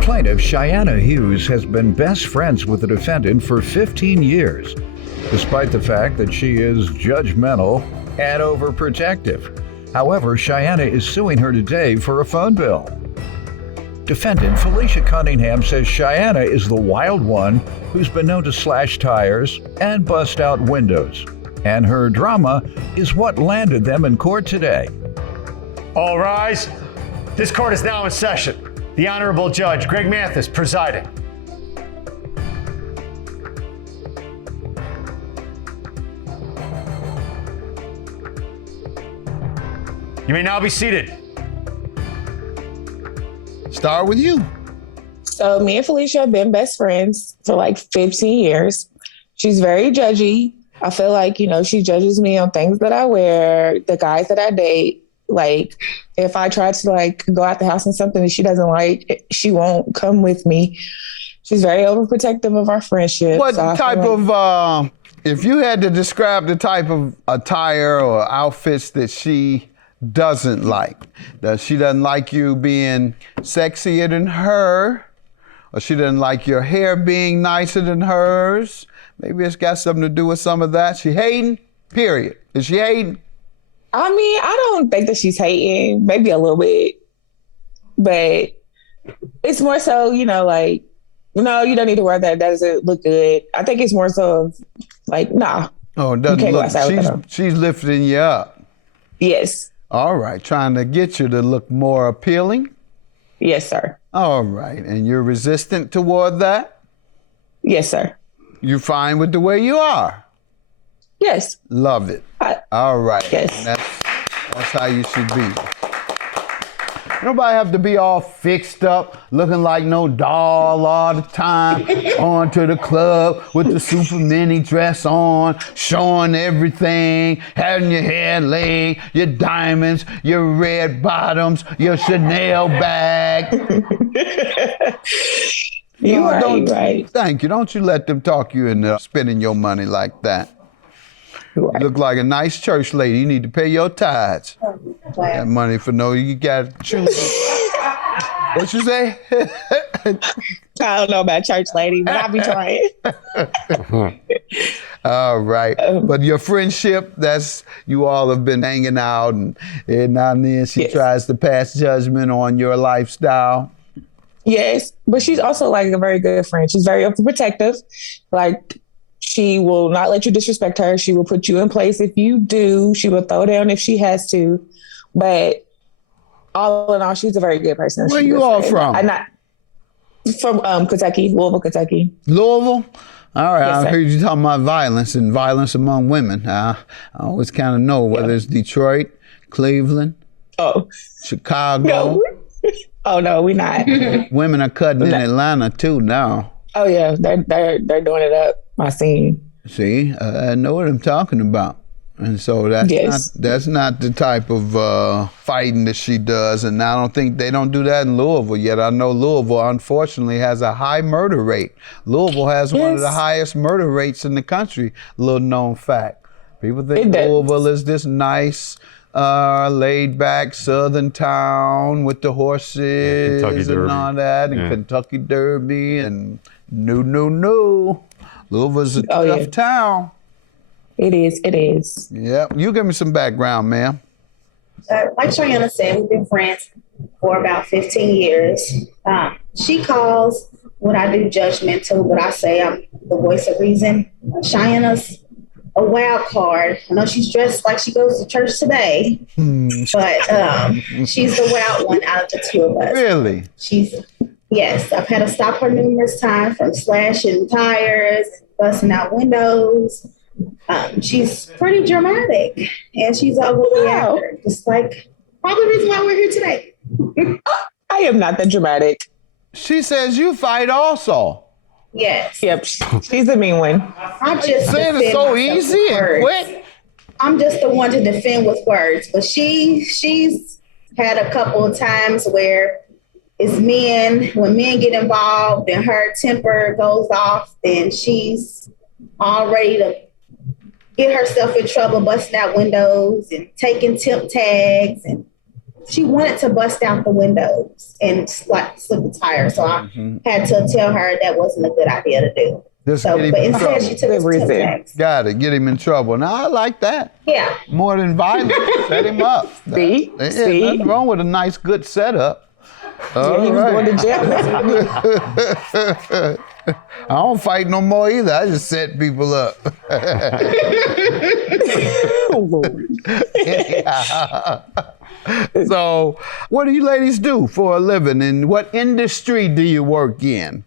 Plaintiff Cheyenne Hughes has been best friends with the defendant for 15 years, despite the fact that she is judgmental and overprotective. However, Cheyenne is suing her today for a phone bill. Defendant Felicia Cunningham says Cheyenne is the wild one who's been known to slash tires and bust out windows, and her drama is what landed them in court today. All rise. This court is now in session. The Honorable Judge Greg Mathis presiding. You may now be seated. Start with you. So me and Felicia have been best friends for like 15 years. She's very judgy. I feel like, she judges me on things that I wear, the guys that I date. Like, if I try to go out the house and something that she doesn't like, she won't come with me. She's very overprotective of our friendship. What type of, if you had to describe the type of attire or outfits that she doesn't like, she doesn't like you being sexier than her, or she doesn't like your hair being nicer than hers. Maybe it's got something to do with some of that. She hating, period. Is she hating? I mean, I don't think that she's hating, maybe a little bit, but it's more so, you don't need to wear that. That doesn't look good. I think it's more so nah. Oh, it doesn't look, she's lifting you up. Yes. All right, trying to get you to look more appealing? Yes, sir. All right, and you're resistant toward that? Yes, sir. You fine with the way you are? Yes. Love it. All right. Yes. That's how you should be. Nobody have to be all fixed up, looking like no doll all the time, going to the club with the super mini dress on, showing everything, having your hair laid, your diamonds, your red bottoms, your Chanel bag. You're right. Thank you. Don't you let them talk you into spending your money like that. Right. You look like a nice church lady. You need to pay your tithes. That money for you got to choose. What you say? I don't know about church lady, but I'll be trying. All right. But your friendship, you all have been hanging out, and now and then she tries to pass judgment on your lifestyle. Yes, but she's also a very good friend. She's very overprotective. She will not let you disrespect her. She will put you in place if you do. She will throw down if she has to. But all in all, she's a very good person. Where you all from? I'm not from Kentucky, Louisville, Kentucky. Louisville? All right, Yes, I heard you talking about violence and violence among women. I always kind of know whether it's Detroit, Cleveland, Chicago. No. Oh, no, we're not. Women are cutting in Atlanta too now. Oh, yeah, they're doing it up, my scene. See, I know what I'm talking about. And so that's not the type of fighting that she does. And I don't think they don't do that in Louisville yet. I know Louisville, unfortunately, has a high murder rate. Louisville has one of the highest murder rates in the country, little known fact. People think Louisville is this nice, laid back southern town with the horses and all that, and Kentucky Derby, and no. Louisville's a tough town. It is. Yeah. You give me some background, ma'am. Like Cheyenne said, we've been friends for about 15 years. She calls what I do judgmental, but I say I'm the voice of reason. Cheyenne's a wild card. I know she's dressed like she goes to church today, but she's the wild one out of the two of us. Really? Yes, I've had to stop her numerous times from slashing tires, busting out windows. She's pretty dramatic, and she's an overreactor, just like probably the reason why we're here today. I am not that dramatic. She says you fight also. Yes. Yep, she's a mean one. I'm just saying it's so easy and quick. I'm just the one to defend with words, but she's had a couple of times where it's when men get involved and her temper goes off, then she's all ready to get herself in trouble, busting out windows and taking temp tags. And she wanted to bust out the windows and slip the tire. So I had to tell her that wasn't a good idea to do. Just So, get him but in instead trouble. she took his text. Got it. Get him in trouble. Now, I like that. Yeah. More than violence. Set him up. See? See? Nothing wrong with a nice, good setup. Yeah, he was going to jail. I don't fight no more either. I just set people up. Oh, Lord. So, what do you ladies do for a living, and what industry do you work in?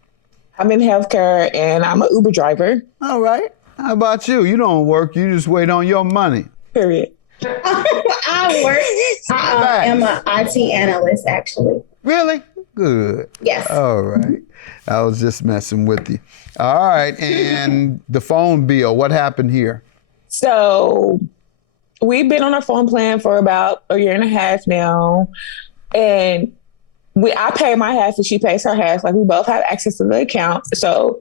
I'm in healthcare, and I'm an Uber driver, All right. How about you? You don't work. You just wait on your money. period. I am an IT analyst, actually. Really? Good. Yes. All right. I was just messing with you. All right. And the phone bill, what happened here? So we've been on our phone plan for about a year and a half now. And I pay my half and she pays her half. Like, we both have access to the account. So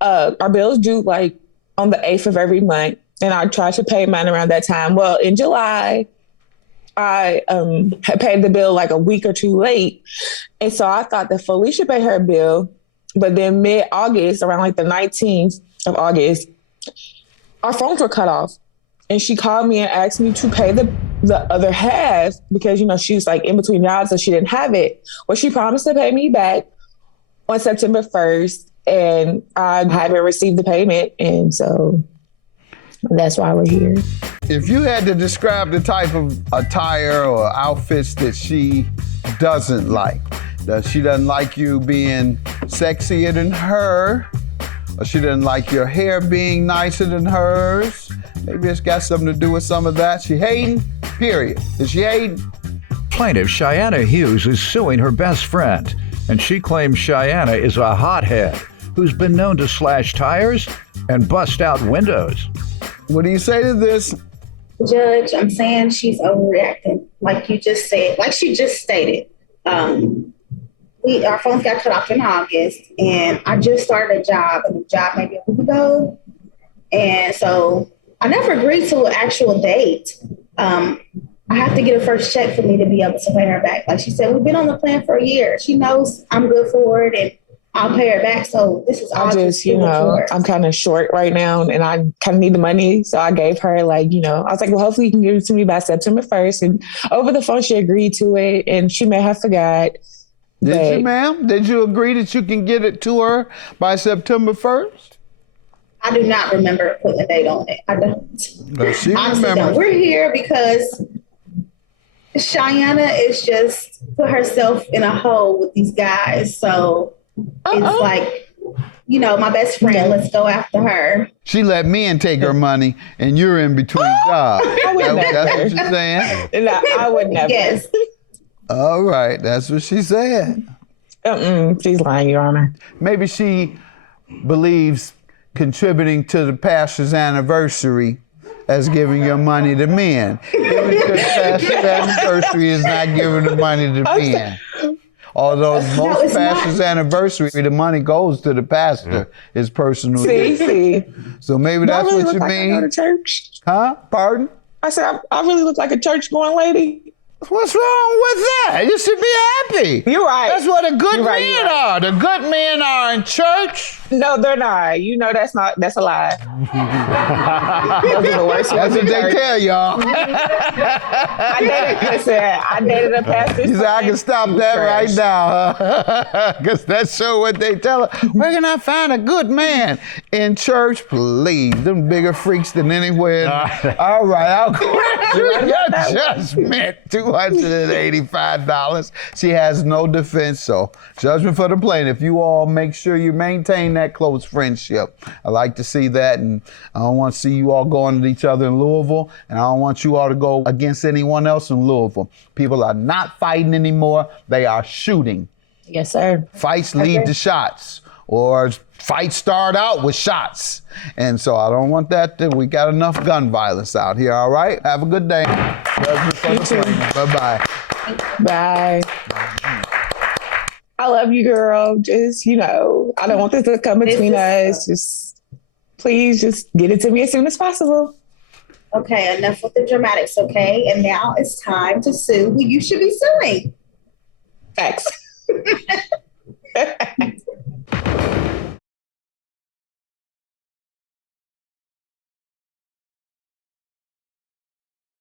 our bills due like on the 8th of every month. And I try to pay mine around that time. Well, in July, I had paid the bill like a week or two late. And so I thought that Felicia paid her bill. But then mid-August, around like the 19th of August, our phones were cut off. And she called me and asked me to pay the other half because, you know, she was like in between jobs, so she didn't have it. Well, she promised to pay me back on September 1st. And I haven't received the payment. And so that's why we're here. If you had to describe the type of attire or outfits that she doesn't like, that she doesn't like you being sexier than her, or she doesn't like your hair being nicer than hers, maybe it's got something to do with some of that. She hating, period. Is she hating? Plaintiff Cheyenne Hughes is suing her best friend, and she claims Cheyenne is a hothead who's been known to slash tires and bust out windows. What do you say to this? Judge, I'm saying she's overreacting, like you just said, like she just stated. Our phones got cut off in August, and I just started a job, maybe a week ago. And so I never agreed to an actual date. I have to get a first check for me to be able to pay her back. Like she said, we've been on the plan for a year. She knows I'm good for it, and I'll pay her back. So this is all just you know, I'm kind of short right now and I kind of need the money. So I gave her like, you know, I was like, well, hopefully you can give it to me by September 1st. And over the phone, she agreed to it, and she may have forgot. Did you, ma'am? Did you agree that you can get it to her by September 1st? I do not remember putting a date on it. I don't. But she Honestly, remembers. we're here because Cheyenne is just put herself in a hole with these guys. So it's like, you know, my best friend, let's go after her. She let men take her money, and you're in between jobs. That's what you're saying? No, I would never. Yes. All right, that's what she said. She's lying, Your Honor. Maybe she believes contributing to the pastor's anniversary as giving your money to men. Even if the pastor's anniversary is not giving the money to men. Although most pastors' anniversary, the money goes to the pastor, his personal. See. So maybe that's really what you like mean. I go to church? Huh? Pardon? I said, I really look like a church-going lady. What's wrong with that? You should be happy. You're right. That's what the good You're men right. are. The good men are in church. No, they're not. You know that's a lie. Those are the worst That's ones what in they church. tell y'all. I dated a pastor. You said, I can stop that right now, because that's sure what they tell her. Where can I find a good man? In church, please. Them bigger freaks than anywhere. All right, I'll grant you your judgment. $285. She has no defense, so judgment for the plaintiff. You all make sure you maintain that close friendship. I like to see that, and I don't want to see you all going at each other in Louisville, and I don't want you all to go against anyone else in Louisville. People are not fighting anymore. They are shooting. Yes, sir. Fights lead to shots, or fights start out with shots. And so I don't want that. We got enough gun violence out here, all right? Have a good day. You too. Bye-bye. Bye. I love you, girl. Just, you know, I don't want this to come between us. Just, please, just get it to me as soon as possible. Okay, enough with the dramatics, okay? And now it's time to sue who you should be suing. Facts.